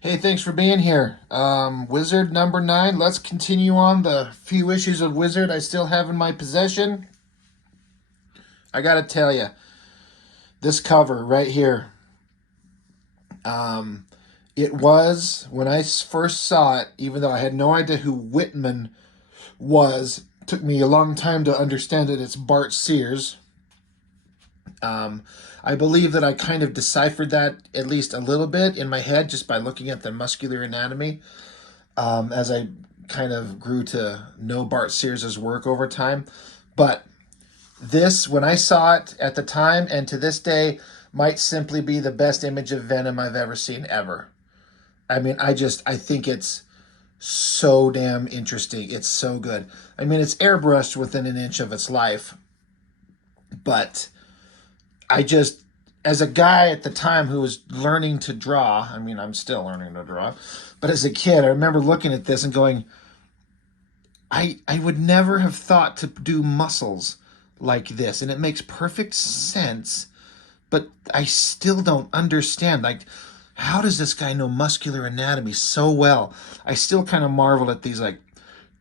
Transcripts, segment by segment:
Hey, thanks for being here. Wizard number 9. Let's continue on the few issues of Wizard I still have in my possession. I gotta tell you, this cover right here, um, it was, when I first saw it, even though I had no idea who Whitman was, took me a long time to understand it. It's Bart Sears. Um, I believe that I kind of deciphered that at least a little bit in my head just by looking at the muscular anatomy. As I kind of grew to know Bart Sears' work over time. But this, when I saw it at the time and to this day, might simply be the best image of Venom I've ever seen ever. I mean, I think it's so damn interesting. It's so good. I mean, it's airbrushed within an inch of its life, but I just, as a guy at the time who was learning to draw, I mean, I'm still learning to draw, but as a kid, I remember looking at this and going, I would never have thought to do muscles like this, and it makes perfect sense, but I still don't understand. Like, how does this guy know muscular anatomy so well? I still kind of marvel at these, like,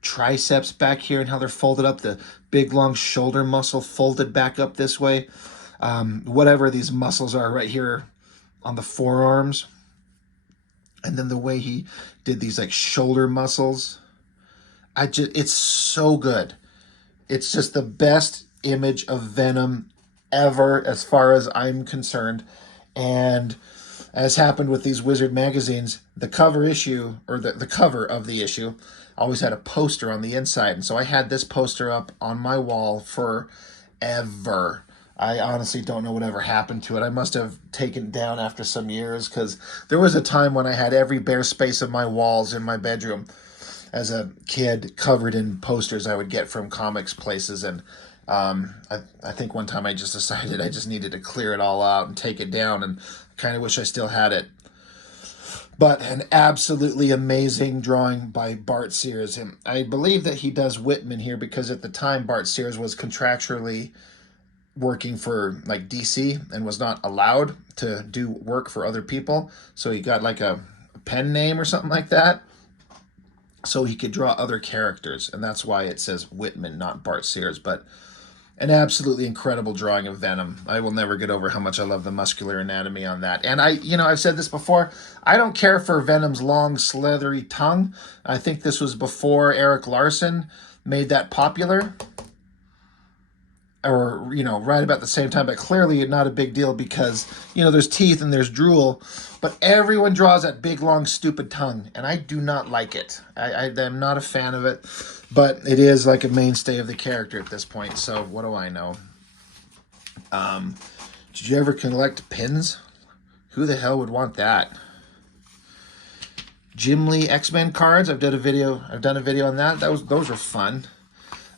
triceps back here and how they're folded up, the big long shoulder muscle folded back up this way. Whatever these muscles are right here on the forearms. And then the way he did these like shoulder muscles. It's so good. It's just the best image of Venom ever as far as I'm concerned. And as happened with these Wizard magazines, the cover issue, or the cover of the issue, always had a poster on the inside. And so I had this poster up on my wall forever. I honestly don't know whatever happened to it. I must have taken it down after some years, because there was a time when I had every bare space of my walls in my bedroom as a kid covered in posters I would get from comics places. And I think one time I just decided I just needed to clear it all out and take it down, and kind of wish I still had it. But an absolutely amazing drawing by Bart Sears. And I believe that he does Whitman here because at the time Bart Sears was contractually working for like DC and was not allowed to do work for other people. So he got like a pen name or something like that, so he could draw other characters. And that's why it says Whitman, not Bart Sears. But an absolutely incredible drawing of Venom. I will never get over how much I love the muscular anatomy on that. And I've said this before, I don't care for Venom's long, slithery tongue. I think this was before Eric Larson made that popular, or, right about the same time, but clearly not a big deal because, there's teeth and there's drool, but everyone draws that big, long, stupid tongue, and I do not like it. I'm not a fan of it, but it is like a mainstay of the character at this point, so what do I know? Did you ever collect pins? Who the hell would want that? Jim Lee X-Men cards. I've done a video on that. Those were fun.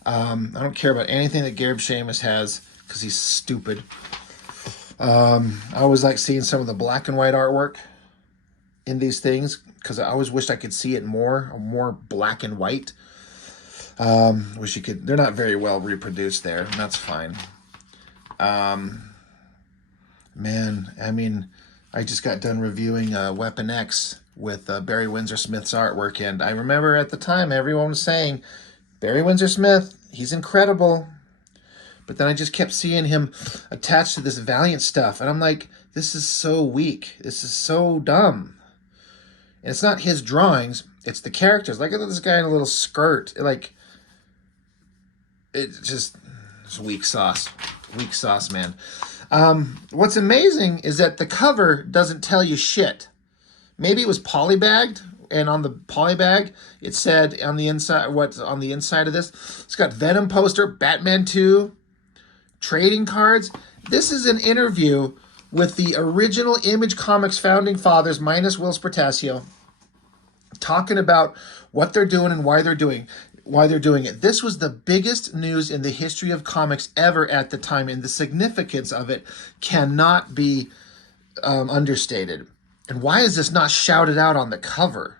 I don't care about anything that Gareb Shamus has because he's stupid. I always like seeing some of the black and white artwork in these things because I always wished I could see it more black and white. Wish you could. They're not very well reproduced there, and that's fine. Man, I mean, I just got done reviewing Weapon X with Barry Windsor Smith's artwork, and I remember at the time everyone was saying, Barry Windsor Smith, he's incredible. But then I just kept seeing him attached to this Valiant stuff. And I'm like, this is so weak. This is so dumb. And it's not his drawings. It's the characters. Like, look at this guy in a little skirt. Like, it's weak sauce. Weak sauce, man. What's amazing is that the cover doesn't tell you shit. Maybe it was polybagged, and on the polybag, it said on the inside, what's on the inside of this. It's got Venom poster, Batman 2, trading cards. This is an interview with the original Image Comics founding fathers, minus Will Spertasio, talking about what they're doing and why they're doing it. This was the biggest news in the history of comics ever at the time, and the significance of it cannot be understated. And why is this not shouted out on the cover?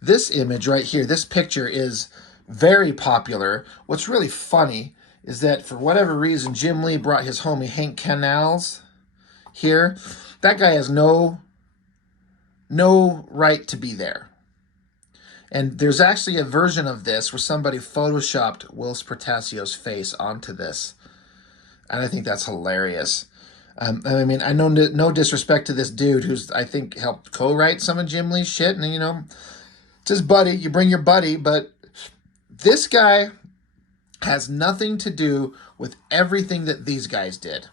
This image right here, this picture is very popular. What's really funny is that for whatever reason, Jim Lee brought his homie Hank Canals here. That guy has no no right to be there. And there's actually a version of this where somebody photoshopped Will Spertasio's face onto this. And I think that's hilarious. I mean, I know no disrespect to this dude who's, I think, helped co-write some of Jim Lee's shit. And, it's his buddy. You bring your buddy. But this guy has nothing to do with everything that these guys did.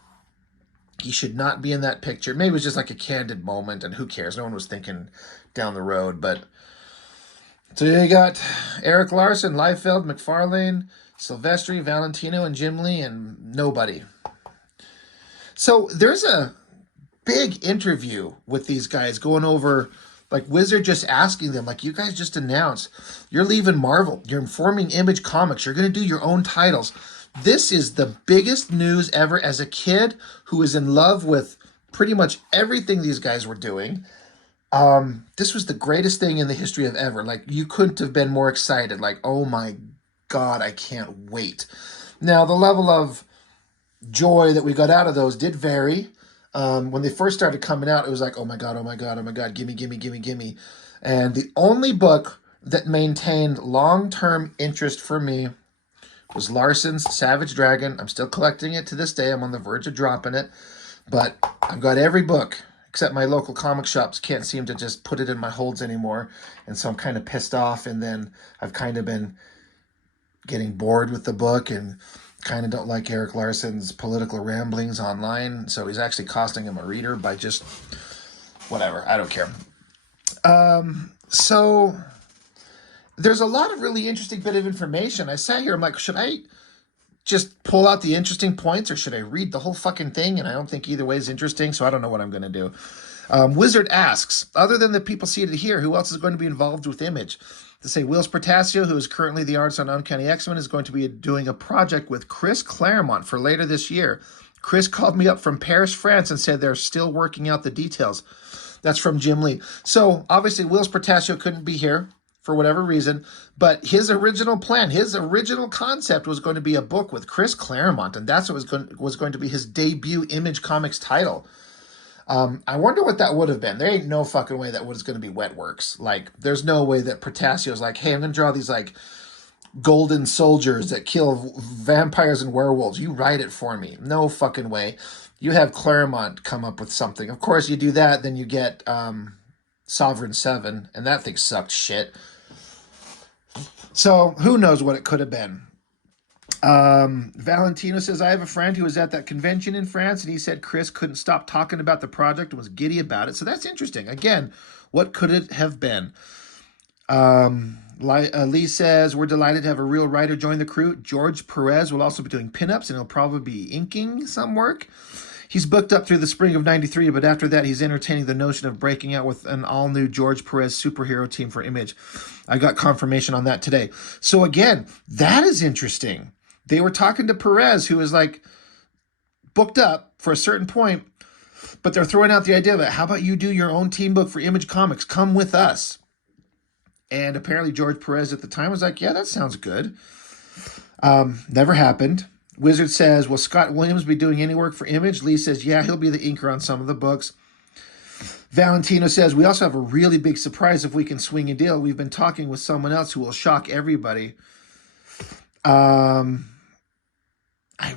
He should not be in that picture. Maybe it was just like a candid moment, and who cares? No one was thinking down the road. But so you got Eric Larson, Liefeld, McFarlane, Silvestri, Valentino, and Jim Lee, and nobody. So there's a big interview with these guys going over, like Wizard just asking them, like, you guys just announced you're leaving Marvel. You're forming Image Comics. You're going to do your own titles. This is the biggest news ever as a kid who was in love with pretty much everything these guys were doing. This was the greatest thing in the history of ever. Like, you couldn't have been more excited. Like, oh my God, I can't wait. Now, the level of joy that we got out of those did vary. When they first started coming out, it was like, oh my God, oh my God, oh my God, gimme, gimme, gimme, gimme. And the only book that maintained long-term interest for me was Larson's Savage Dragon. I'm still collecting it to this day. I'm on the verge of dropping it. But I've got every book, except my local comic shops can't seem to just put it in my holds anymore. And so I'm kind of pissed off. And then I've kind of been getting bored with the book and kind of don't like Eric Larson's political ramblings online. So he's actually costing him a reader by just whatever. I don't care. So there's a lot of really interesting bit of information. I sat here, I'm like, should I just pull out the interesting points or should I read the whole fucking thing? And I don't think either way is interesting, so I don't know what I'm going to do. Wizard asks, other than the people seated here, who else is going to be involved with Image? To say Will Spertasio, who is currently the artist on Uncanny X-Men, is going to be doing a project with Chris Claremont for later this year. Chris called me up from Paris, France, and said they're still working out the details. That's from Jim Lee. So, obviously, Will Spertasio couldn't be here for whatever reason, but his original plan, his original concept was going to be a book with Chris Claremont, and that's what was going to be his debut Image Comics title. I wonder what that would have been. There ain't no fucking way that was going to be Wetworks. Like, there's no way that Protasio's like, hey, I'm going to draw these, like, golden soldiers that kill vampires and werewolves. You write it for me. No fucking way. You have Claremont come up with something. Of course, you do that, then you get Sovereign 7, and that thing sucked shit. So, who knows what it could have been. Valentino says, I have a friend who was at that convention in France, and he said Chris couldn't stop talking about the project and was giddy about it. So that's interesting. Again, what could it have been? Lee says, we're delighted to have a real writer join the crew. George Perez will also be doing pinups, and he'll probably be inking some work. He's booked up through the spring of '93, but after that, he's entertaining the notion of breaking out with an all-new George Perez superhero team for Image. I got confirmation on that today. So again, that is interesting. They were talking to Perez, who is like booked up for a certain point, but they're throwing out the idea of it. How about you do your own team book for Image Comics? Come with us. And apparently George Perez at the time was like, yeah, that sounds good. Never happened. Wizard says, will Scott Williams be doing any work for Image? Lee says, yeah, he'll be the inker on some of the books. Valentino says, we also have a really big surprise if we can swing a deal. We've been talking with someone else who will shock everybody. I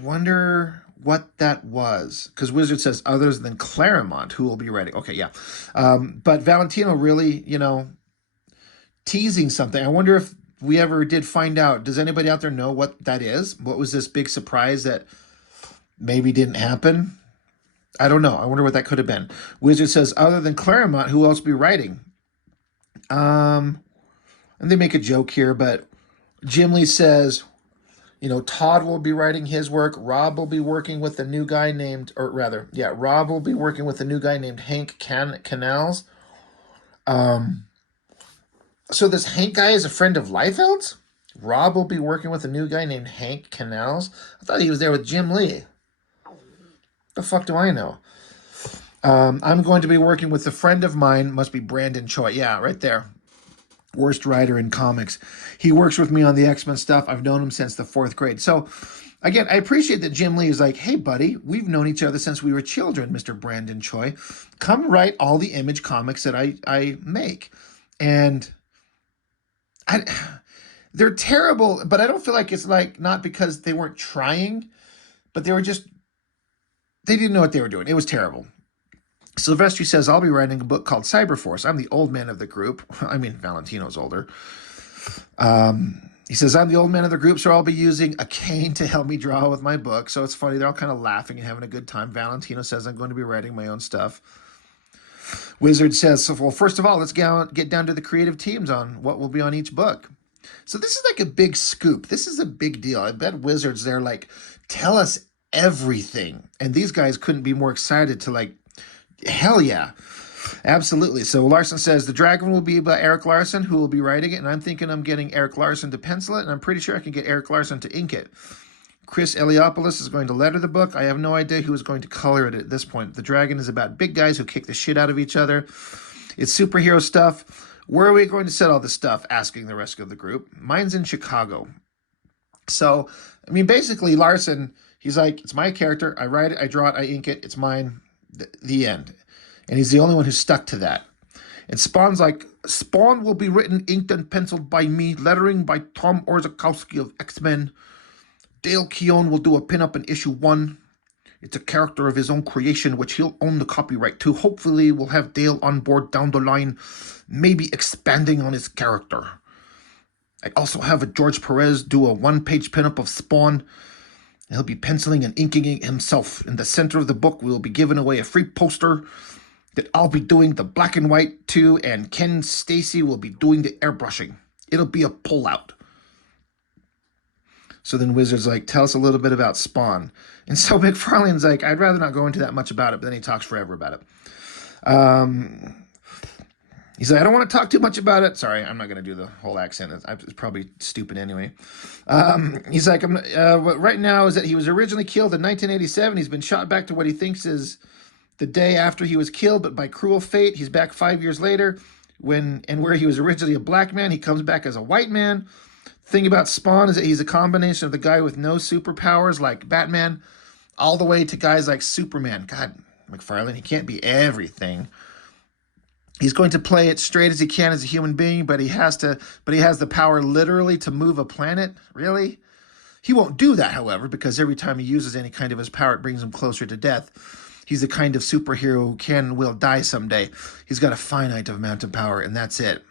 wonder what that was. Because Wizard says, others than Claremont, who will be writing. Okay, yeah. But Valentino really, teasing something. I wonder if we ever did find out. Does anybody out there know what that is? What was this big surprise that maybe didn't happen? I don't know. I wonder what that could have been. Wizard says, other than Claremont, who else will be writing? And they make a joke here, but Jim Lee says, Todd will be writing his work. Rob will be working with a new guy named, Rob will be working with a new guy named Hank Canals. So this Hank guy is a friend of Liefeld's? Rob will be working with a new guy named Hank Canals? I thought he was there with Jim Lee. The fuck do I know? I'm going to be working with a friend of mine. Must be Brandon Choi. Yeah, right there. Worst writer in comics. He works with me on the X-Men stuff. I've known him since the 4th grade. So Again, I appreciate that Jim Lee is like, hey, buddy, we've known each other since we were children, Mr. Brandon Choi. Come write all the Image comics that I make. And I, they're terrible, but I don't feel like it's like not because they weren't trying, but they didn't know what they were doing. It was terrible. Silvestri says, I'll be writing a book called Cyberforce. I'm the old man of the group. I mean, Valentino's older. He says, I'm the old man of the group, so I'll be using a cane to help me draw with my book. So it's funny. They're all kind of laughing and having a good time. Valentino says, I'm going to be writing my own stuff. Wizard says, well, first of all, let's get down to the creative teams on what will be on each book. So this is like a big scoop. This is a big deal. I bet Wizards, they're like, tell us everything. And these guys couldn't be more excited to like, hell yeah. Absolutely. So Larson says the Dragon will be by Eric Larson, who will be writing it, and I'm thinking I'm getting Eric Larson to pencil it, and I'm pretty sure I can get Eric Larson to ink it. Chris Eliopoulos is going to letter the book. I have no idea who is going to color it at this point. The Dragon is about big guys who kick the shit out of each other. It's superhero stuff. Where are we going to set all this stuff? Asking the rest of the group. Mine's in Chicago. So, I mean, basically, Larson, he's like, it's my character. I write it, I draw it, I ink it. It's mine. The end. And he's the only one who stuck to that. And Spawn's like, Spawn will be written, inked, and penciled by me, lettering by Tom Orzechowski of X-Men. Dale Keown will do a pinup in issue 1. It's a character of his own creation, which he'll own the copyright to. Hopefully, we'll have Dale on board down the line, maybe expanding on his character. I also have a George Perez do a 1-page pinup of Spawn. He'll be penciling and inking it himself. In the center of the book, we will be giving away a free poster that I'll be doing the black and white too, and Ken Stacy will be doing the airbrushing. It'll be a pullout. So then Wizard's like, tell us a little bit about Spawn. And so McFarlane's like, I'd rather not go into that much about it, but then he talks forever about it. He's like, I don't want to talk too much about it. Sorry, I'm not going to do the whole accent. It's probably stupid anyway. He's like, what right now is that he was originally killed in 1987. He's been shot back to what he thinks is the day after he was killed, but by cruel fate, he's back 5 years later. Where he was originally a black man, he comes back as a white man. Thing about Spawn is that he's a combination of the guy with no superpowers like Batman, all the way to guys like Superman. God, McFarlane, he can't be everything. He's going to play it straight as he can as a human being, but he has the power literally to move a planet. Really? He won't do that, however, because every time he uses any kind of his power, it brings him closer to death. He's the kind of superhero who can and will die someday. He's got a finite amount of power, and that's it.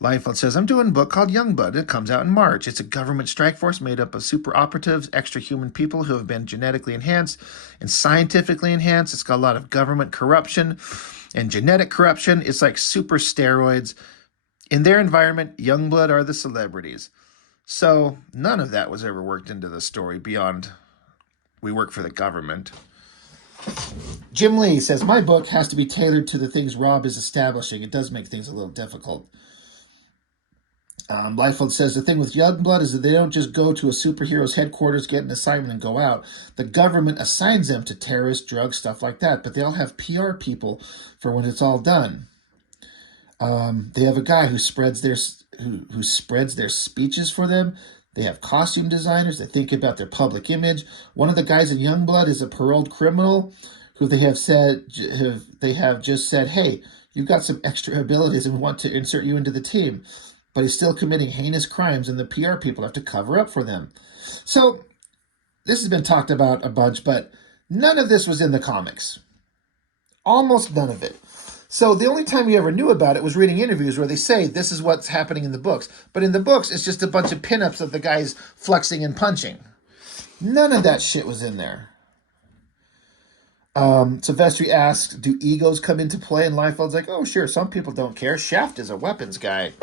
Liefeld says, I'm doing a book called Youngblood. It comes out in March. It's a government strike force made up of super operatives, extra human people who have been genetically enhanced and scientifically enhanced. It's got a lot of government corruption and genetic corruption. It's like super steroids. In their environment, Youngblood are the celebrities. So none of that was ever worked into the story beyond we work for the government. Jim Lee says, my book has to be tailored to the things Rob is establishing. It does make things a little difficult. Liefeld says, the thing with Youngblood is that they don't just go to a superhero's headquarters, get an assignment, and go out. The government assigns them to terrorists, drugs, stuff like that, but they all have PR people for when it's all done. They have a guy who spreads their speeches for them. They have costume designers that think about their public image. One of the guys in Youngblood is a paroled criminal who they have just said, hey, you've got some extra abilities and we want to insert you into the team. But he's still committing heinous crimes, and the PR people have to cover up for them. So this has been talked about a bunch, but none of this was in the comics. Almost none of it. So the only time you ever knew about it was reading interviews where they say this is what's happening in the books. But in the books, it's just a bunch of pinups of the guys flexing and punching. None of that shit was in there. Silvestri asks, do egos come into play? And Liefeld's like, oh, sure, some people don't care. Shaft is a weapons guy.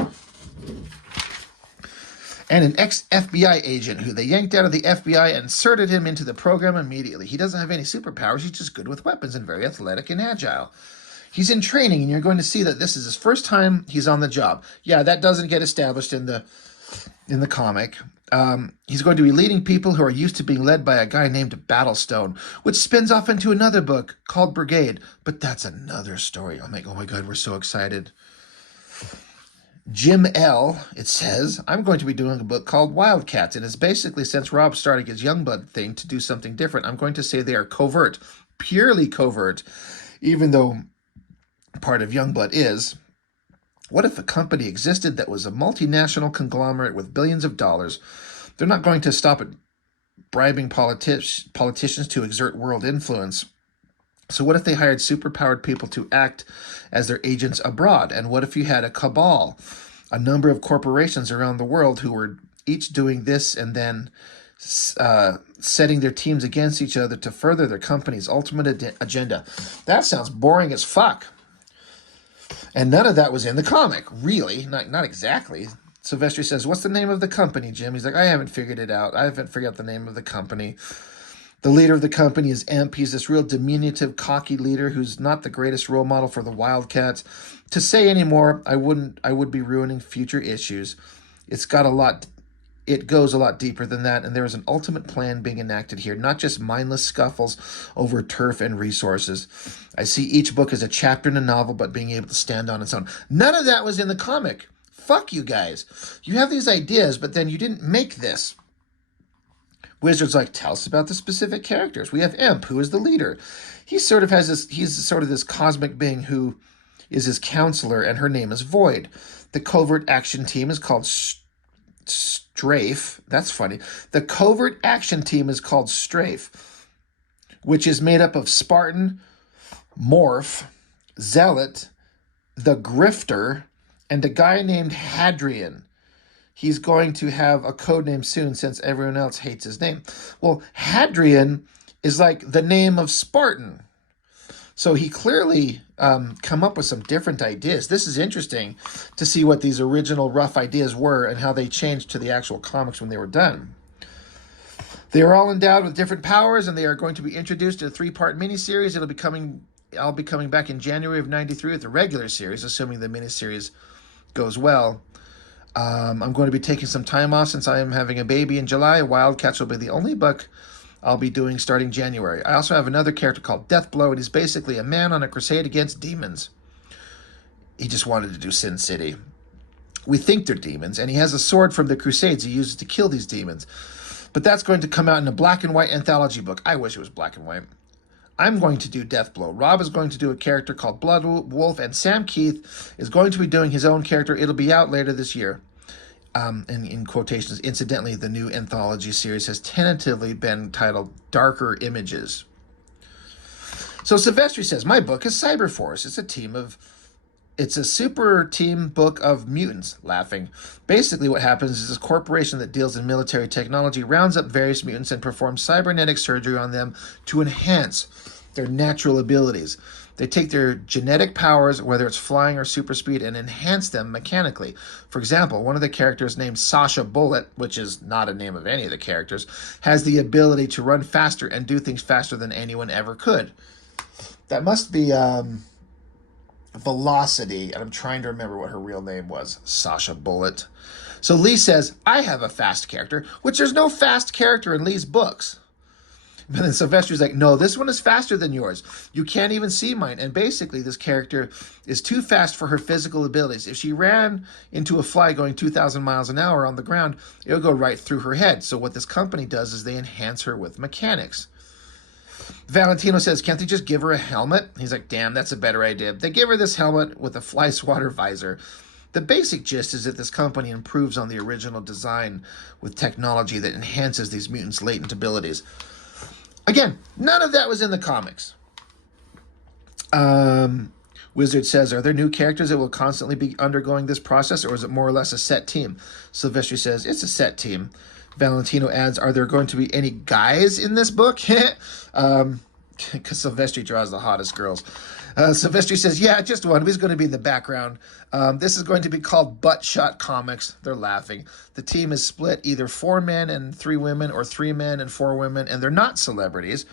And an ex-FBI agent who they yanked out of the FBI and inserted him into the program immediately. He doesn't have any superpowers. He's just good with weapons and very athletic and agile. He's in training, and you're going to see that this is his first time he's on the job. Yeah, that doesn't get established in the comic. He's going to be leading people who are used to being led by a guy named Battlestone, which spins off into another book called Brigade. But that's another story. I'm like, oh my God, we're so excited. Jim L., it says, I'm going to be doing a book called Wildcats, and it's basically, since Rob's starting his Youngblood thing to do something different, I'm going to say they are covert, purely covert, even though part of Youngblood is. What if a company existed that was a multinational conglomerate with billions of dollars? They're not going to stop at bribing politicians to exert world influence. So what if they hired superpowered people to act as their agents abroad? And what if you had a cabal, a number of corporations around the world who were each doing this and then setting their teams against each other to further their company's ultimate agenda? That sounds boring as fuck. And none of that was in the comic, really. Not exactly. Silvestri says, what's the name of the company, Jim? He's like, I haven't figured it out. I haven't figured out the name of the company. The leader of the company is Emp. He's this real diminutive, cocky leader who's not the greatest role model for the Wildcats. To say any more, I would be ruining future issues. It goes a lot deeper than that, and there is an ultimate plan being enacted here, not just mindless scuffles over turf and resources. I see each book as a chapter in a novel, but being able to stand on its own. None of that was in the comic. Fuck you guys. You have these ideas, but then you didn't make this. Wizard's like, tell us about the specific characters. We have Imp, who is the leader. He's sort of this cosmic being who is his counselor, and her name is Void. The covert action team is called Strafe. That's funny. The covert action team is called Strafe, which is made up of Spartan, Morph, Zealot, the Grifter, and a guy named Hadrian. He's going to have a code name soon since everyone else hates his name. Well, Hadrian is like the name of Spartan. So he clearly come up with some different ideas. This is interesting to see what these original rough ideas were and how they changed to the actual comics when they were done. They are all endowed with different powers, and they are going to be introduced in a 3-part miniseries. I'll be coming back in January of '93 with the regular series, assuming the miniseries goes well. I'm going to be taking some time off since I am having a baby in July. Wildcats will be the only book I'll be doing starting January. I also have another character called Deathblow, and he's basically a man on a crusade against demons. He just wanted to do Sin City. We think they're demons, and he has a sword from the Crusades he uses to kill these demons. But that's going to come out in a black and white anthology book. I wish it was black and white. I'm going to do Deathblow. Rob is going to do a character called Blood Wolf, and Sam Keith is going to be doing his own character. It'll be out later this year. And in quotations, incidentally, the new anthology series has tentatively been titled Darker Images. So Silvestri says, my book is Cyberforce. It's a super team book of mutants, laughing. Basically what happens is this corporation that deals in military technology rounds up various mutants and performs cybernetic surgery on them to enhance their natural abilities. They take their genetic powers, whether it's flying or super speed, and enhance them mechanically. For example, one of the characters named Sasha Bullet, which is not a name of any of the characters, has the ability to run faster and do things faster than anyone ever could. That must be Velocity, and I'm trying to remember what her real name was. Sasha Bullet. So Lee says, I have a fast character, which there's no fast character in Lee's books. But then Silvestri's like, no, this one is faster than yours. You can't even see mine. And basically, this character is too fast for her physical abilities. If she ran into a fly going 2,000 miles an hour on the ground, it would go right through her head. So what this company does is they enhance her with mechanics. Valentino says, can't they just give her a helmet? He's like, damn, that's a better idea. They give her this helmet with a fly swatter visor. The basic gist is that this company improves on the original design with technology that enhances these mutants' latent abilities. Again, none of that was in the comics. Wizard says, are there new characters that will constantly be undergoing this process, or is it more or less a set team? Silvestri says, it's a set team. Valentino adds, are there going to be any guys in this book? Because Silvestri draws the hottest girls. Silvestri says, yeah, just one. He's going to be in the background. This is going to be called Butt Shot Comics. They're laughing. The team is split either 4 men and 3 women or 3 men and 4 women, and they're not celebrities.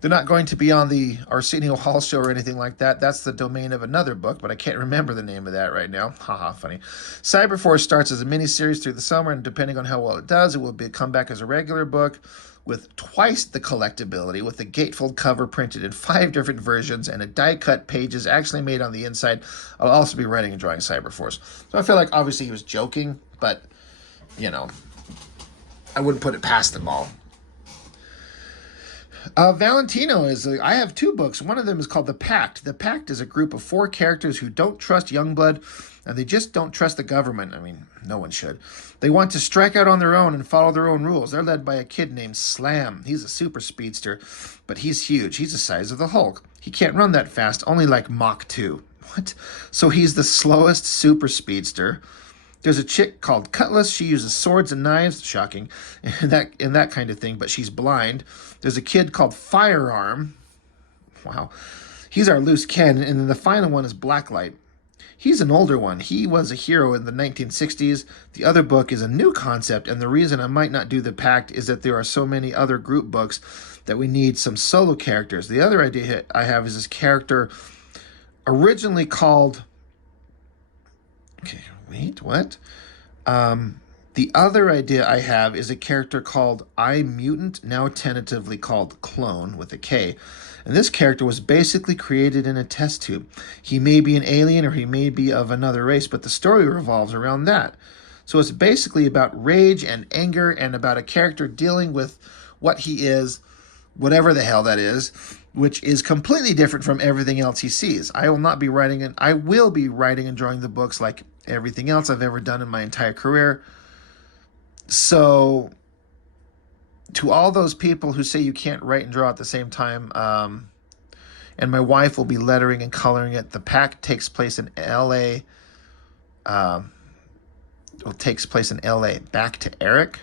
They're not going to be on the Arsenio Hall show or anything like that. That's the domain of another book, but I can't remember the name of that right now. Haha, funny. Cyberforce starts as a miniseries through the summer, and depending on how well it does, it will come back as a regular book with twice the collectability, with the gatefold cover printed in 5 different versions and a die-cut pages actually made on the inside. I'll also be writing and drawing Cyberforce. So I feel like obviously he was joking, but, you know, I wouldn't put it past them all. Valentino I have 2 books. One of them is called The Pact. The Pact is a group of 4 characters who don't trust Youngblood, and they just don't trust the government. I mean, no one should. They want to strike out on their own and follow their own rules. They're led by a kid named Slam. He's a super speedster, but he's huge. He's the size of the Hulk. He can't run that fast, only like Mach 2. What? So he's the slowest super speedster. There's a chick called Cutlass. She uses swords and knives, shocking, and that kind of thing, but she's blind. There's a kid called Firearm. Wow. He's our loose cannon. And then the final one is Blacklight. He's an older one. He was a hero in the 1960s. The other book is a new concept, and the reason I might not do The Pact is that there are so many other group books that we need some solo characters. The other idea I have is this character originally called... Okay, wait, what? The other idea I have is a character called I Mutant, now tentatively called Clone with a K. And this character was basically created in a test tube. He may be an alien or he may be of another race, but the story revolves around that. So it's basically about rage and anger and about a character dealing with what he is, whatever the hell that is, which is completely different from everything else he sees. I will be writing and drawing the books like everything else I've ever done in my entire career. So, to all those people who say you can't write and draw at the same time, and my wife will be lettering and coloring it. The Pact takes place in L.A. Takes place in L.A. Back to Eric.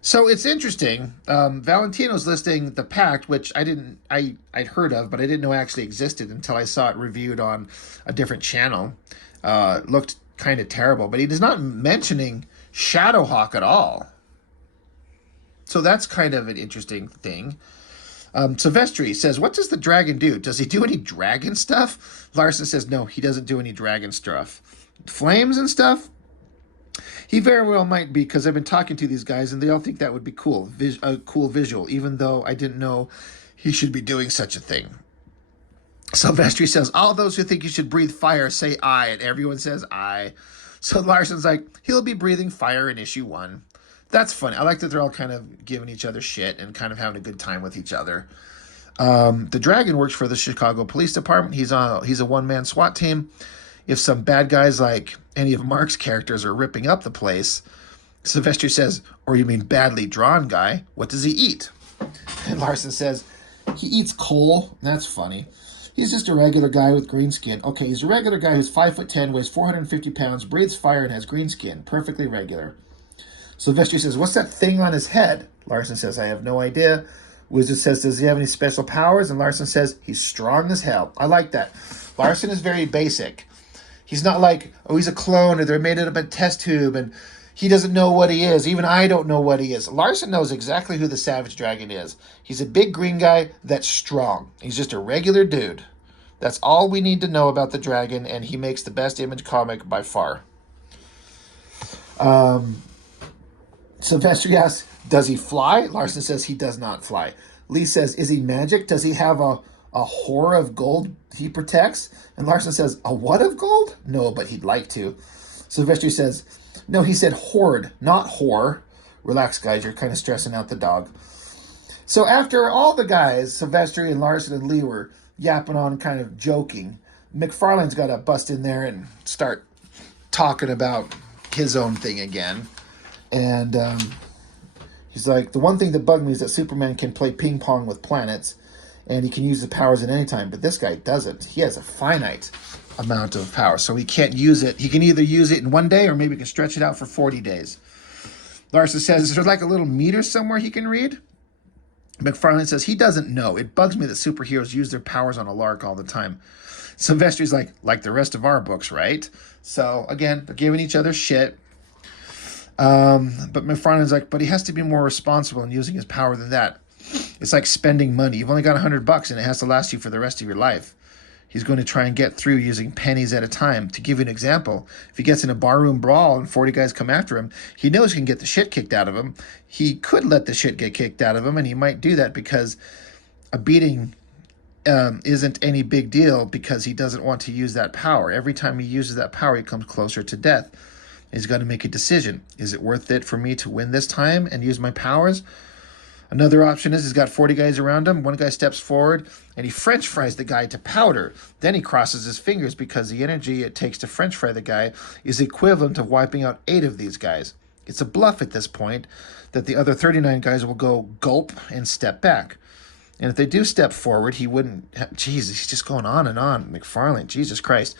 So it's interesting. Valentino's listing The Pact, which I'd heard of, but I didn't know actually existed until I saw it reviewed on a different channel. Looked kind of terrible, but he is not mentioning Shadowhawk at all. So that's kind of an interesting thing. Silvestri says, what does the dragon do? Does he do any dragon stuff? Larson says, no, he doesn't do any dragon stuff. Flames and stuff? He very well might be, because I've been talking to these guys, and they all think that would be cool. A cool visual, even though I didn't know he should be doing such a thing. Silvestri says, all those who think you should breathe fire say aye, and everyone says aye. So Larson's like, he'll be breathing fire in issue 1. That's funny. I like that they're all kind of giving each other shit and kind of having a good time with each other. The dragon works for the Chicago Police Department. He's a one-man SWAT team. If some bad guys like any of Mark's characters are ripping up the place, Silvestri says, or you mean badly drawn guy, what does he eat? And Larson says, he eats coal. That's funny. He's just a regular guy with green skin. Okay, he's a regular guy who's 5'10", weighs 450 pounds, breathes fire, and has green skin. Perfectly regular. Silvestri says, what's that thing on his head? Larson says, I have no idea. Wizard says, does he have any special powers? And Larson says, he's strong as hell. I like that. Larson is very basic. He's not like, oh, he's a clone, or they're made it up in a test tube, and he doesn't know what he is. Even I don't know what he is. Larson knows exactly who the Savage Dragon is. He's a big green guy that's strong. He's just a regular dude. That's all we need to know about the dragon, and he makes the best Image comic by far. Silvestri asks, does he fly? Larson says he does not fly. Lee says, is he magic? Does he have a whore of gold he protects? And Larson says, a what of gold? No, but he'd like to. Silvestri says, no, he said horde, not whore. Relax, guys, you're kind of stressing out the dog. So after all the guys, Silvestri and Larson and Lee were yapping on, kind of joking, McFarlane's got to bust in there and start talking about his own thing again. And he's like, the one thing that bugged me is that Superman can play ping pong with planets, and he can use the powers at any time, but this guy doesn't. He has a finite amount of power, so he can't use it. He can either use it in one day, or maybe he can stretch it out for 40 days. Larson says, is there like a little meter somewhere he can read? McFarlane says, he doesn't know. It bugs me that superheroes use their powers on a lark all the time. Silvestri's like the rest of our books, right? So, again, they're giving each other shit. But McFarlane's like, but he has to be more responsible in using his power than that. It's like spending money. You've only got $100 and it has to last you for the rest of your life. He's going to try and get through using pennies at a time. To give you an example, if he gets in a barroom brawl and 40 guys come after him, he knows he can get the shit kicked out of him. He could let the shit get kicked out of him, and he might do that because a beating isn't any big deal because he doesn't want to use that power. Every time he uses that power, he comes closer to death. He's got to make a decision. Is it worth it for me to win this time and use my powers? Another option is he's got 40 guys around him. One guy steps forward and he French fries the guy to powder. Then he crosses his fingers because the energy it takes to French fry the guy is equivalent to wiping out 8 of these guys. It's a bluff at this point that the other 39 guys will go gulp and step back. And if they do step forward, he wouldn't... Jeez, he's just going on and on. McFarlane, Jesus Christ.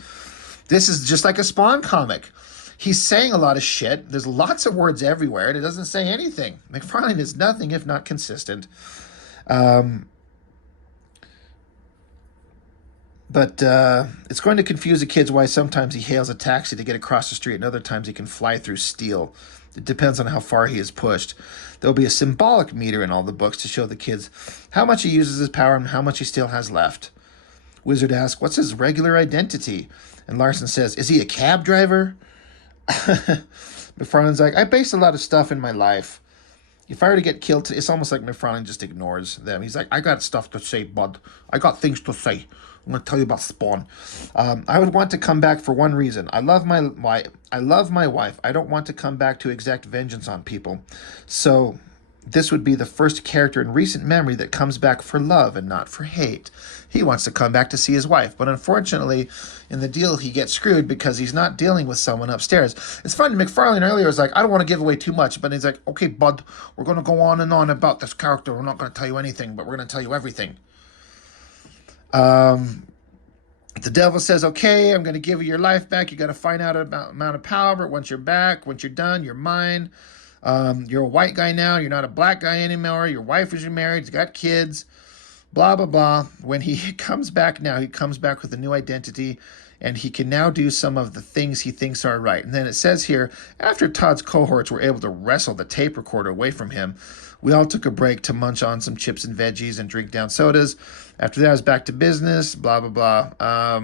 This is just like a Spawn comic. He's saying a lot of shit. There's lots of words everywhere, and it doesn't say anything. McFarlane is nothing if not consistent. But it's going to confuse the kids why sometimes he hails a taxi to get across the street and other times he can fly through steel. It depends on how far he is pushed. There'll be a symbolic meter in all the books to show the kids how much he uses his power and how much he still has left. Wizard asks, what's his regular identity? And Larson says, is he a cab driver? McFarlane's like, I base a lot of stuff in my life. If I were to get killed, it's almost like McFarlane just ignores them. He's like, I got stuff to say, bud. I got things to say. I'm going to tell you about Spawn. I would want to come back for one reason. I love my wife. I don't want to come back to exact vengeance on people. So this would be the first character in recent memory that comes back for love and not for hate. He wants to come back to see his wife, but unfortunately, in the deal, he gets screwed because he's not dealing with someone upstairs. It's funny, McFarlane earlier was like, I don't want to give away too much, but he's like, okay, bud, we're going to go on and on about this character. We're not going to tell you anything, but we're going to tell you everything. The devil says, okay, I'm going to give you your life back. You got to find out about amount of power, but once you're back, once you're done, you're mine. You're a white guy now. You're not a black guy anymore. Your wife is remarried. He's got kids. Blah, blah, blah. When he comes back now, he comes back with a new identity, and he can now do some of the things he thinks are right. And then it says here, after Todd's cohorts were able to wrestle the tape recorder away from him, we all took a break to munch on some chips and veggies and drink down sodas. After that, I was back to business, blah, blah, blah.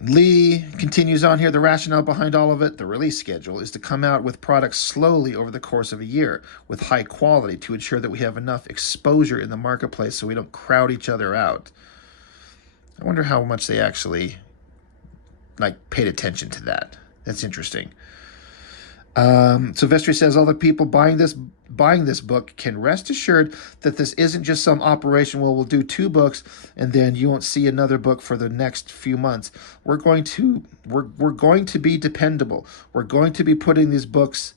Lee continues on here. The rationale behind all of it, the release schedule, is to come out with products slowly over the course of a year with high quality to ensure that we have enough exposure in the marketplace so we don't crowd each other out. I wonder how much they actually paid attention to that. That's interesting. So Vestry says all the people buying this book can rest assured that this isn't just some operation where we'll do 2 books and then you won't see another book for the next few months. We're going to be dependable. We're going to be putting these books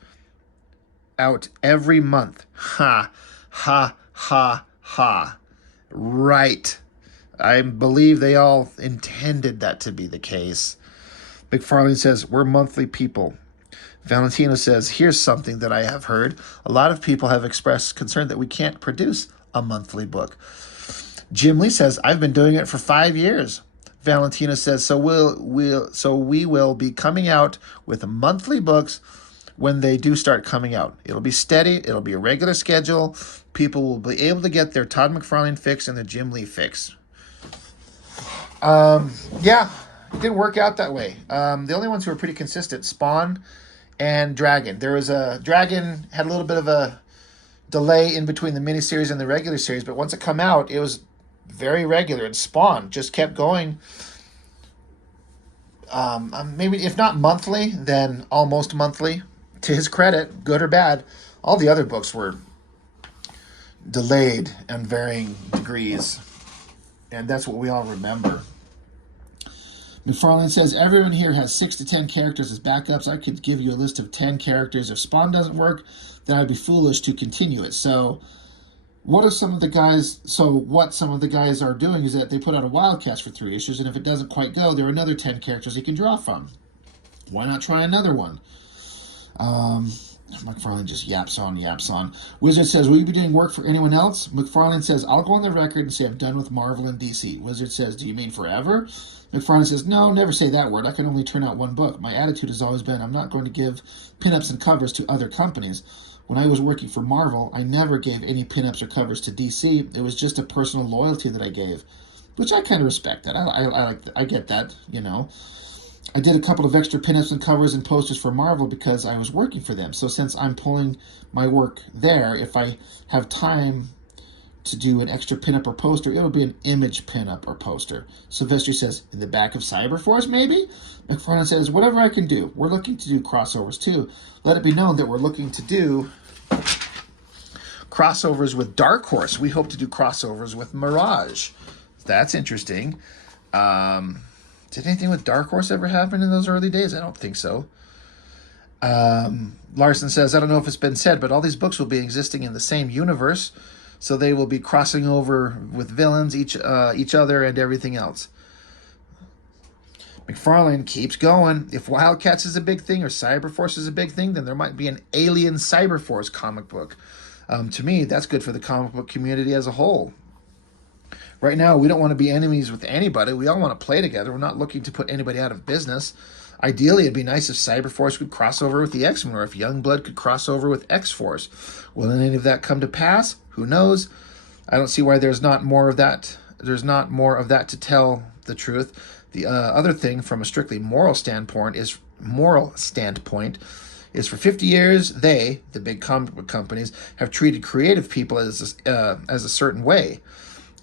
out every month. Ha, ha, ha, ha. Right. I believe they all intended that to be the case. McFarlane says, we're monthly people. Valentino says, here's something that I have heard. A lot of people have expressed concern that we can't produce a monthly book. Jim Lee says, I've been doing it for 5 years. Valentino says, so we will be coming out with monthly books when they do start coming out. It'll be steady. It'll be a regular schedule. People will be able to get their Todd McFarlane fix and their Jim Lee fix. Yeah, it didn't work out that way. The only ones who were pretty consistent, Spawn and Dragon. Dragon had a little bit of a delay in between the miniseries and the regular series, but once it come out, it was very regular. And Spawn just kept going. Maybe if not monthly, then almost monthly. To his credit, good or bad, all the other books were delayed in varying degrees, and that's what we all remember. McFarlane says, everyone here has 6 to 10 characters as backups. I could give you a list of 10 characters. If Spawn doesn't work, then I'd be foolish to continue it. So what some of the guys are doing is that they put out a Wildcast for 3 issues, and if it doesn't quite go, there are another 10 characters you can draw from. Why not try another one? McFarlane just yaps on. Wizard says, will you be doing work for anyone else? McFarlane says, I'll go on the record and say I'm done with Marvel and DC. Wizard says, do you mean forever? McFarlane says, no, never say that word. I can only turn out one book. My attitude has always been I'm not going to give pinups and covers to other companies. When I was working for Marvel, I never gave any pinups or covers to DC. It was just a personal loyalty that I gave, which I kind of respect that. I get that, you know. I did a couple of extra pinups and covers and posters for Marvel because I was working for them. So since I'm pulling my work there, if I have time to do an extra pinup or poster, it would be an image pinup or poster. Sylvester says, in the back of Cyberforce, maybe? McFarlane says, whatever I can do. We're looking to do crossovers too. Let it be known that we're looking to do crossovers with Dark Horse. We hope to do crossovers with Mirage. That's interesting. Did anything with Dark Horse ever happen in those early days? I don't think so. Larson says, I don't know if it's been said, but all these books will be existing in the same universe. So they will be crossing over with villains, each other, and everything else. McFarlane keeps going. If Wildcats is a big thing or Cyberforce is a big thing, then there might be an Alien Cyberforce comic book. To me, that's good for the comic book community as a whole. Right now, we don't want to be enemies with anybody. We all want to play together. We're not looking to put anybody out of business. Ideally, it'd be nice if Cyberforce could cross over with the X-Men, or if Youngblood could cross over with X-Force. Will any of that come to pass? Who knows? I don't see why there's not more of that. There's not more of that to tell the truth. The other thing, from a strictly moral standpoint, is for 50 years, they, the big comic book companies, have treated creative people as a certain way.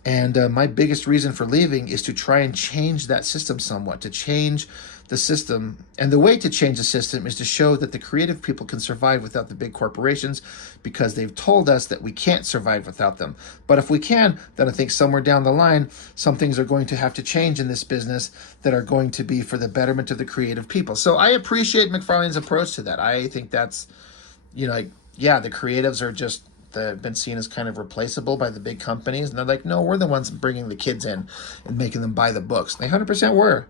And my biggest reason for leaving is to try and change that system somewhat, to change the system. And the way to change the system is to show that the creative people can survive without the big corporations, because they've told us that we can't survive without them. But if we can, then I think somewhere down the line, some things are going to have to change in this business that are going to be for the betterment of the creative people. So I appreciate McFarlane's approach to that. I think that's, the creatives are just been seen as kind of replaceable by the big companies. And they're like, no, we're the ones bringing the kids in and making them buy the books. They 100% were.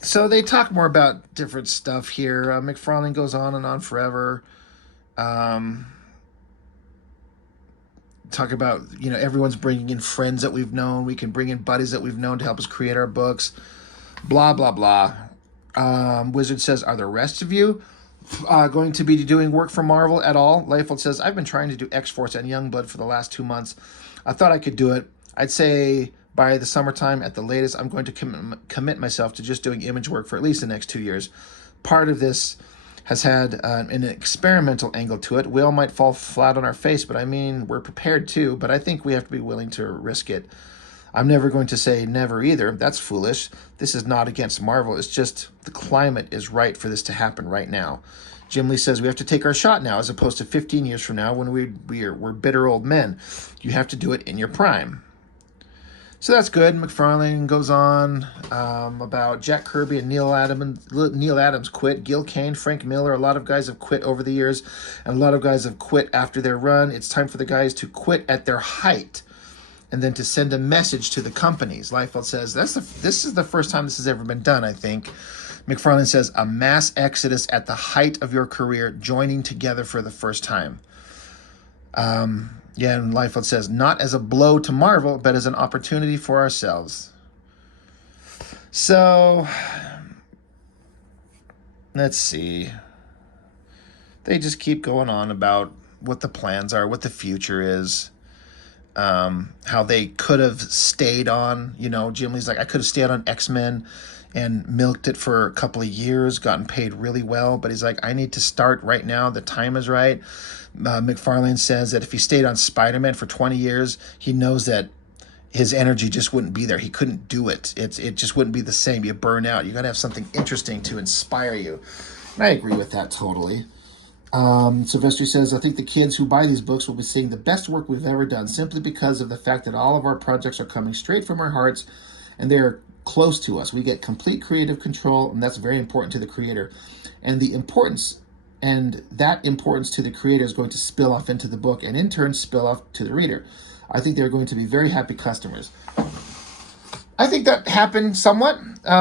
So they talk more about different stuff here. McFarlane goes on and on forever. Talk about, everyone's bringing in friends that we've known. We can bring in buddies that we've known to help us create our books. Blah, blah, blah. Wizard says, are the rest of you going to be doing work for Marvel at all? Leifeld says, I've been trying to do X-Force and Youngblood for the last 2 months. I thought I could do it. I'd say by the summertime at the latest, I'm going to commit myself to just doing image work for at least the next 2 years. Part of this has had an experimental angle to it. We all might fall flat on our face, but I mean, we're prepared too, but I think we have to be willing to risk it. I'm never going to say never either. That's foolish. This is not against Marvel. It's just the climate is right for this to happen right now. Jim Lee says we have to take our shot now, as opposed to 15 years from now when we're bitter old men. You have to do it in your prime. So that's good. McFarlane goes on about Jack Kirby and Neil Adams quit. Gil Kane, Frank Miller, a lot of guys have quit over the years, and a lot of guys have quit after their run. It's time for the guys to quit at their height, and then to send a message to the companies. Liefeld says, this is the first time this has ever been done, I think. McFarlane says, a mass exodus at the height of your career, joining together for the first time. And Liefeld says, not as a blow to Marvel, but as an opportunity for ourselves. So, let's see. They just keep going on about what the plans are, what the future is. How they could have stayed on, Jim Lee's like, I could have stayed on X-Men and milked it for a couple of years, gotten paid really well, but he's like, I need to start right now. The time is right. McFarlane says that if he stayed on Spider-Man for 20 years, he knows that his energy just wouldn't be there. He couldn't do it. It just wouldn't be the same. You burn out. You got to have something interesting to inspire you. And I agree with that totally. Sylvester says, I think the kids who buy these books will be seeing the best work we've ever done, simply because of the fact that all of our projects are coming straight from our hearts and they're close to us. We get complete creative control, and that's very important to the creator. And that importance to the creator is going to spill off into the book, and in turn spill off to the reader. I think they're going to be very happy customers. I think that happened somewhat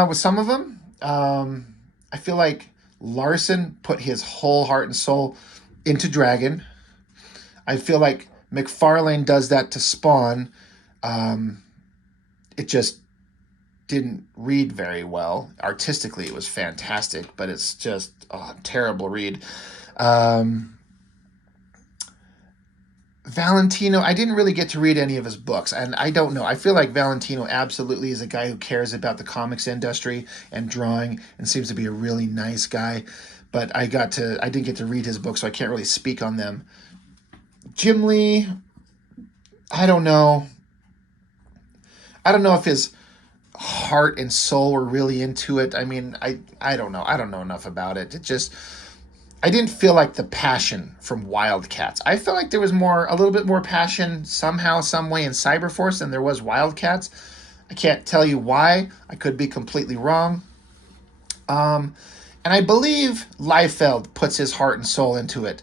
with some of them. I feel like Larson put his whole heart and soul into Dragon. I feel like McFarlane does that to Spawn. It just didn't read very well. Artistically, it was fantastic, but it's just a terrible read. Valentino, I didn't really get to read any of his books, and I don't know. I feel like Valentino absolutely is a guy who cares about the comics industry and drawing, and seems to be a really nice guy. But I didn't get to read his books, so I can't really speak on them. Jim Lee, I don't know. I don't know if his heart and soul were really into it. I mean, I don't know. I don't know enough about it. It just, I didn't feel like the passion from Wildcats. I felt like there was a little bit more passion somehow, some way in Cyberforce than there was Wildcats. I can't tell you why. I could be completely wrong. And I believe Liefeld puts his heart and soul into it.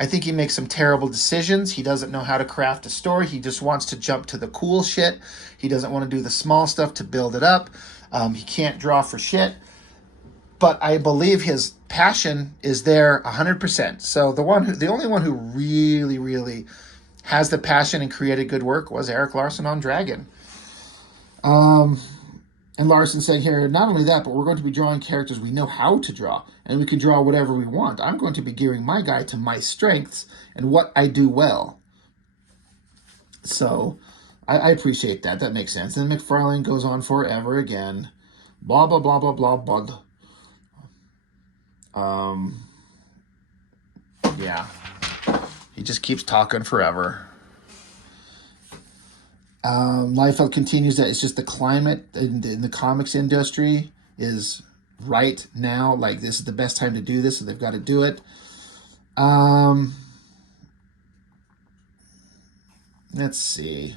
I think he makes some terrible decisions. He doesn't know how to craft a story. He just wants to jump to the cool shit. He doesn't want to do the small stuff to build it up. He can't draw for shit. But I believe his passion is there 100%. So the only one who really, really has the passion and created good work was Eric Larson on Dragon. And Larson said here, not only that, but we're going to be drawing characters we know how to draw, and we can draw whatever we want. I'm going to be gearing my guy to my strengths and what I do well. So I appreciate that. That makes sense. And McFarlane goes on forever again. Blah, blah, blah, blah, blah, blah. Yeah. He just keeps talking forever. Liefeld continues that it's just the climate in the comics industry is right now. Like, this is the best time to do this, so they've got to do it. Let's see.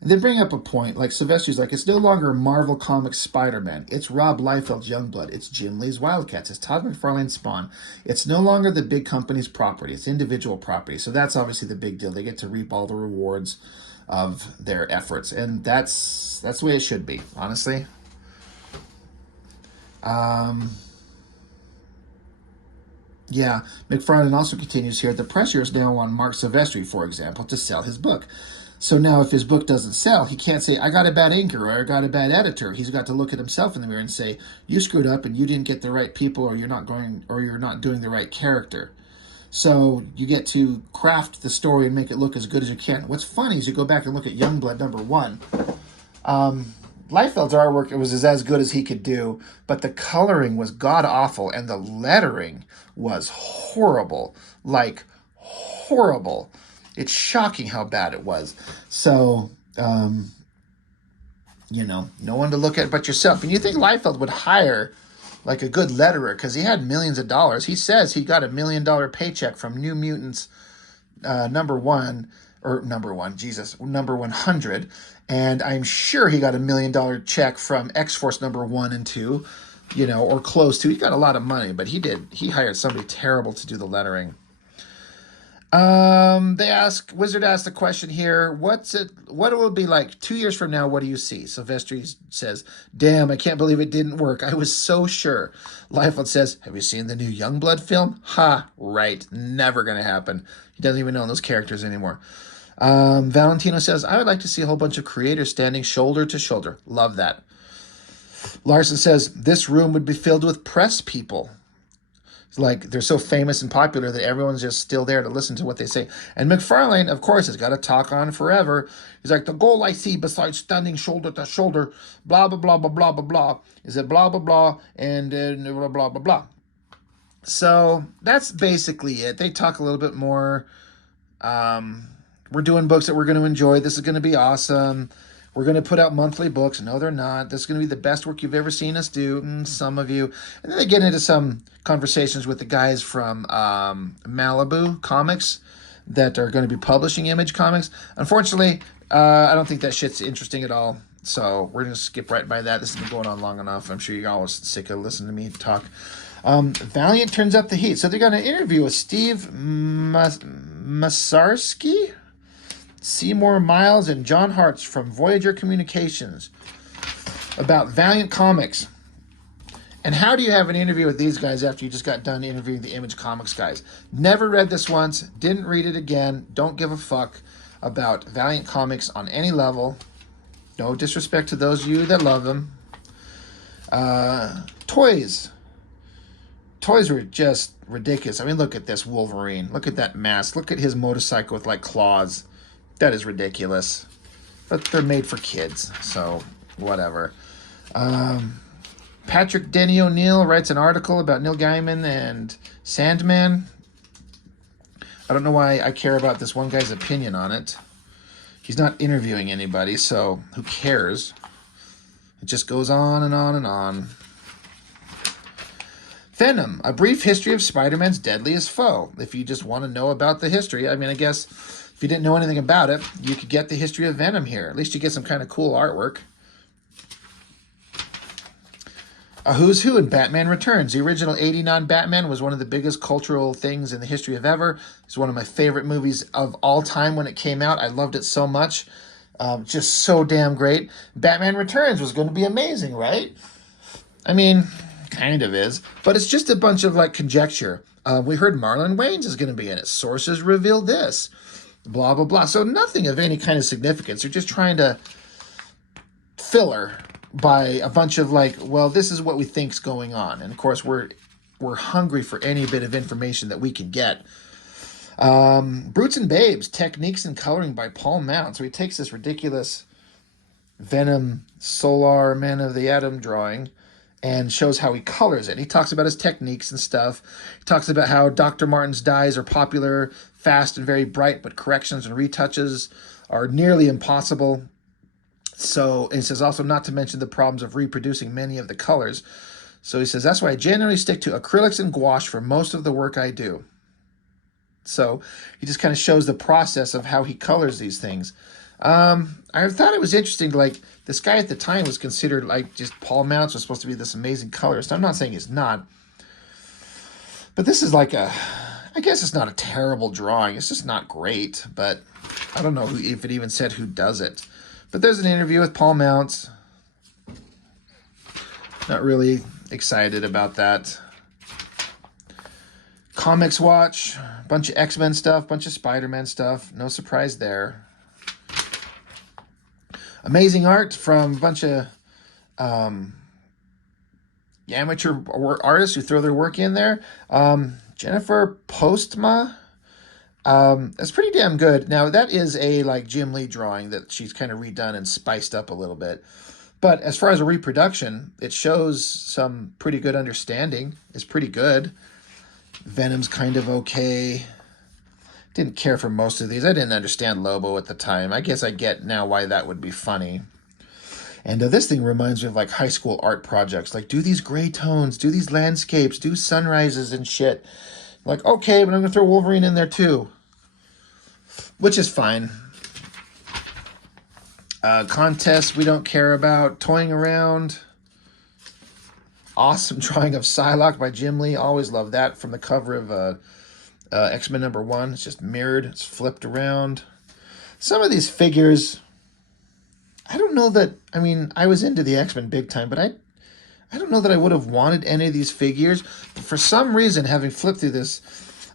And they bring up a point, like Sylvester's like, it's no longer Marvel Comics Spider-Man. It's Rob Liefeld's Youngblood. It's Jim Lee's Wildcats. It's Todd McFarlane's Spawn. It's no longer the big company's property. It's individual property. So that's obviously the big deal. They get to reap all the rewards of their efforts. And that's the way it should be, honestly. Yeah, McFarlane also continues here, the pressure is now on Mark Silvestri, for example, to sell his book. So now if his book doesn't sell, he can't say, I got a bad inker or I got a bad editor. He's got to look at himself in the mirror and say, you screwed up and you didn't get the right people, or you're not doing the right character. So you get to craft the story and make it look as good as you can. What's funny is you go back and look at Youngblood #1. Liefeld's artwork, it was as good as he could do, but the coloring was god-awful, and the lettering was horrible. Like, horrible. It's shocking how bad it was. So, no one to look at but yourself. And you think Liefeld would hire, like, a good letterer, because he had millions of dollars. He says he got $1 million paycheck from New Mutants number 100. And I'm sure he got $1 million check from X-Force number 1 and 2, or close to. He got a lot of money, but he hired somebody terrible to do the lettering. Wizard asked the question here, what it will be like 2 years from now? What do you see? Silvestri says, damn, I can't believe it didn't work. I was so sure. Liefeld says, have you seen the new Youngblood film? Ha, right. Never going to happen. He doesn't even know those characters anymore. Valentino says, I would like to see a whole bunch of creators standing shoulder to shoulder. Love that. Larson says, this room would be filled with press people. It's like they're so famous and popular that everyone's just still there to listen to what they say. And McFarlane, of course, has got to talk on forever. He's like, the goal I see besides standing shoulder to shoulder, blah, blah, blah, blah, blah, blah, blah, is that blah, blah, blah, and blah, blah, blah, blah. So that's basically it. They talk a little bit more. We're doing books that we're going to enjoy. This is going to be awesome. We're going to put out monthly books. No, they're not. This is going to be the best work you've ever seen us do. Some of you. And then they get into some conversations with the guys from Malibu Comics that are going to be publishing Image Comics. Unfortunately, I don't think that shit's interesting at all. So we're going to skip right by that. This has been going on long enough. I'm sure you're all sick of listening to me talk. Valiant turns up the heat. So they're going to interview with Steve Masarski, Seymour Miles, and John Hartz from Voyager Communications about Valiant Comics. And how do you have an interview with these guys after you just got done interviewing the Image Comics guys? Never read this once, didn't read it again, don't give a fuck about Valiant Comics on any level. No disrespect to those of you that love them. Toys. Toys were just ridiculous. I mean, look at this Wolverine. Look at that mask. Look at his motorcycle with like claws. That is ridiculous. But they're made for kids, so whatever. Patrick Denny O'Neill writes an article about Neil Gaiman and Sandman. I don't know why I care about this one guy's opinion on it. He's not interviewing anybody, so who cares? It just goes on and on and on. Venom, a brief history of Spider-Man's deadliest foe. If you just want to know about the history, I mean, I guess if you didn't know anything about it, you could get the history of Venom here. At least you get some kind of cool artwork. A who's who in Batman Returns. The original 89 Batman was one of the biggest cultural things in the history of ever. It's one of my favorite movies of all time when it came out. I loved it so much. Just so damn great. Batman Returns was going to be amazing, right? I mean, kind of is. But it's just a bunch of, like, conjecture. We heard Marlon Wayans is going to be in it. Sources revealed this. Blah, blah, blah. So nothing of any kind of significance. They're just trying to filler by a bunch of like, well, this is what we think's going on. And of course, we're hungry for any bit of information that we can get. Brutes and Babes, Techniques and Coloring by Paul Mount. So he takes this ridiculous Venom Solar Man of the Atom drawing and shows how he colors it. He talks about his techniques and stuff. He talks about how Dr. Martin's dyes are popular, fast and very bright, but corrections and retouches are nearly impossible. So he says also not to mention the problems of reproducing many of the colors. So he says, that's why I generally stick to acrylics and gouache for most of the work I do. So he just kind of shows the process of how he colors these things. I thought it was interesting, like this guy at the time was considered like just Paul Mounts was supposed to be this amazing colorist. I'm not saying he's not. But this is like I guess it's not a terrible drawing. It's just not great. But I don't know if it even said who does it. But there's an interview with Paul Mounts. Not really excited about that. Comics Watch. Bunch of X-Men stuff. Bunch of Spider-Man stuff. No surprise there. Amazing art from a bunch of amateur artists who throw their work in there. Jennifer Postma. That's pretty damn good. Now, that is a like Jim Lee drawing that she's kind of redone and spiced up a little bit. But as far as a reproduction, it shows some pretty good understanding. It's pretty good. Venom's kind of okay. Didn't care for most of these. I didn't understand Lobo at the time. I guess I get now why that would be funny. And this thing reminds me of like high school art projects. Like, do these gray tones, do these landscapes, do sunrises and shit. Like, okay, but I'm going to throw Wolverine in there too. Which is fine. Contests we don't care about. Toying around. Awesome drawing of Psylocke by Jim Lee. Always love that from the cover of X-Men #1. It's just mirrored. It's flipped around. Some of these figures, I don't know that, I mean, I was into the X-Men big time, but I don't know that I would have wanted any of these figures. But for some reason, having flipped through this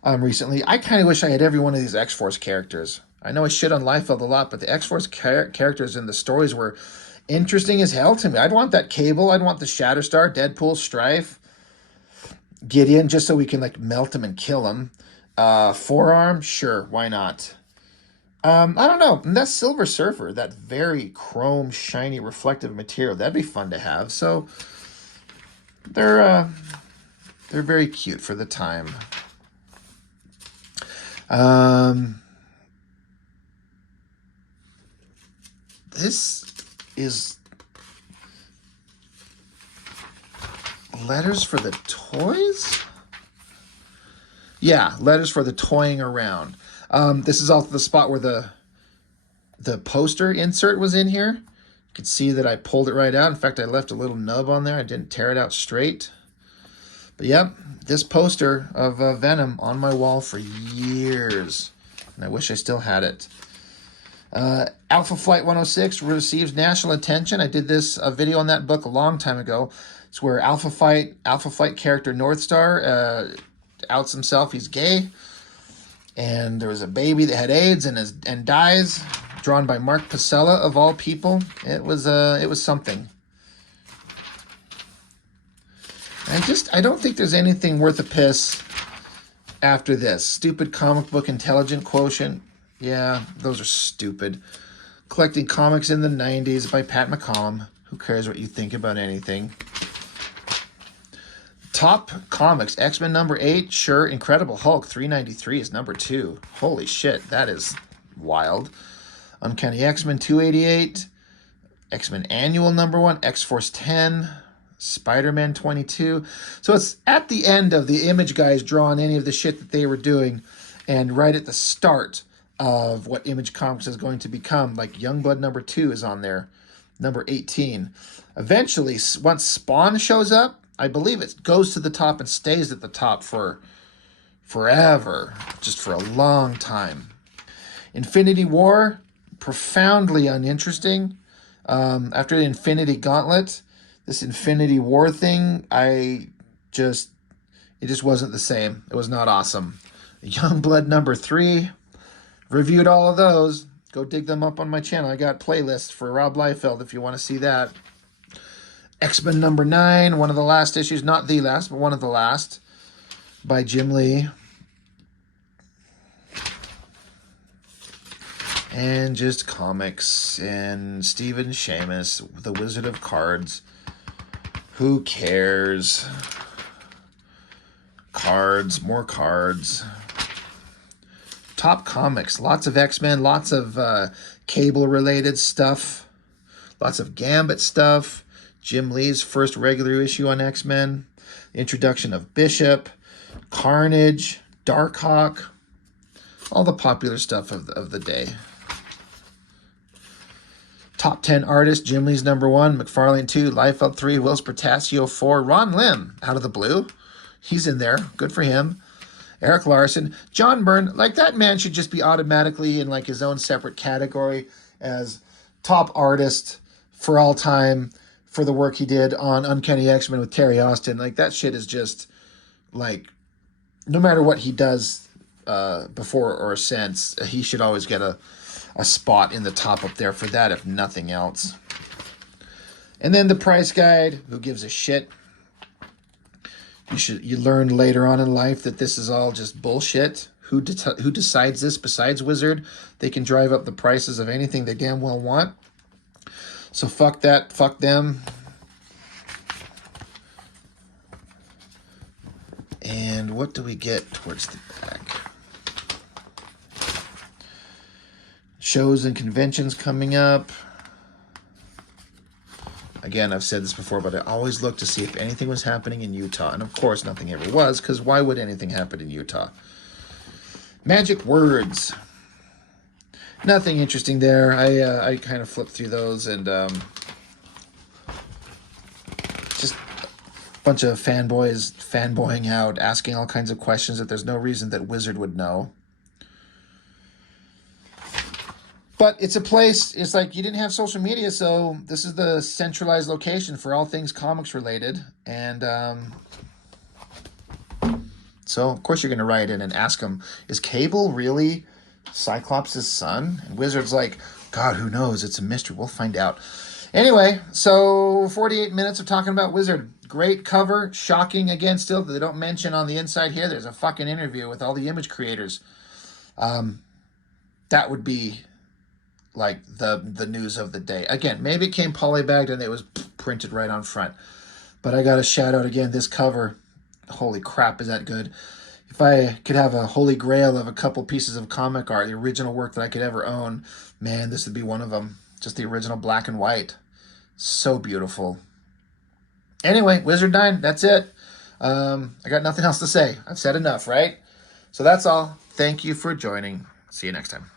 recently, I kind of wish I had every one of these X-Force characters. I know I shit on Liefeld a lot, but the X-Force characters in the stories were interesting as hell to me. I'd want that Cable. I'd want the Shatterstar, Deadpool, Strife, Gideon, just so we can like melt him and kill him. Forearm, sure, why not? I don't know. And that Silver Surfer, that very chrome, shiny, reflective material, that'd be fun to have. So they're very cute for the time. This is Letters for the Toys? Yeah, Letters for the Toying Around. This is also the spot where the poster insert was in here. You can see that I pulled it right out. In fact, I left a little nub on there. I didn't tear it out straight. But yep, this poster of Venom on my wall for years. And I wish I still had it. Alpha Flight 106 receives national attention. I did this video on that book a long time ago. It's where Alpha Flight character Northstar outs himself. He's gay. And there was a baby that had AIDS and dies, drawn by Mark Pacella of all people. It was something. I don't think there's anything worth a piss after this. Stupid comic book intelligent quotient. Yeah, those are stupid. Collecting comics in the 90s by Pat McCollum. Who cares what you think about anything? Top comics. X-Men number 8. Sure. Incredible Hulk 393 is number 2. Holy shit. That is wild. Uncanny X-Men 288. X-Men Annual number 1. X-Force 10. Spider-Man 22. So it's at the end of the Image guys drawing any of the shit that they were doing, and right at the start of what Image Comics is going to become. Like Youngblood number 2 is on there, number 18. Eventually, once Spawn shows up, I believe it goes to the top and stays at the top for forever, just for a long time. Infinity War, profoundly uninteresting. After the Infinity Gauntlet, this Infinity War thing, it just wasn't the same. It was not awesome. Youngblood number 3, reviewed all of those. Go dig them up on my channel. I got playlists for Rob Liefeld if you want to see that. X-Men number 9, one of the last issues, not the last, but one of the last, by Jim Lee. And just comics and Stephen Seamus, The Wizard of Cards. Who cares? Cards, more cards. Top comics, lots of X-Men, lots of Cable-related stuff, lots of Gambit stuff, Jim Lee's first regular issue on X-Men, introduction of Bishop, Carnage, Darkhawk, all the popular stuff of the day. Top 10 artists, Jim Lee's number 1, McFarlane 2, Liefeld 3, Wills Portasio 4, Ron Lim, out of the blue. He's in there. Good for him. Eric Larson. John Byrne, like that man should just be automatically in like his own separate category as top artist for all time for the work he did on Uncanny X-Men with Terry Austin. Like that shit is just like, no matter what he does before or since, he should always get a spot in the top up there for that, if nothing else. And then the price guide. Who gives a shit? You learn later on in life that this is all just bullshit. Who decides this besides Wizard? They can drive up the prices of anything they damn well want. So fuck that. Fuck them. And what do we get towards the back? Shows and conventions coming up. Again, I've said this before, but I always look to see if anything was happening in Utah. And of course, nothing ever was, because why would anything happen in Utah? Magic Words. Nothing interesting there. I kind of flipped through those, and just a bunch of fanboys fanboying out, asking all kinds of questions that there's no reason that Wizard would know. But it's a place, it's like you didn't have social media, so this is the centralized location for all things comics related. And so, of course, you're going to write in and ask them, is Cable really Cyclops' son? And Wizard's like, God, who knows? It's a mystery. We'll find out. Anyway, so 48 minutes of talking about Wizard. Great cover. Shocking, again, still, that they don't mention on the inside here. There's a fucking interview with all the Image creators. That would be like the news of the day. Again, maybe it came polybagged and it was printed right on front. But I got to shout out again, this cover. Holy crap, is that good. If I could have a holy grail of a couple pieces of comic art, the original work that I could ever own, man, this would be one of them. Just the original black and white. So beautiful. Anyway, Wizard 9, that's it. I got nothing else to say. I've said enough, right? So that's all. Thank you for joining. See you next time.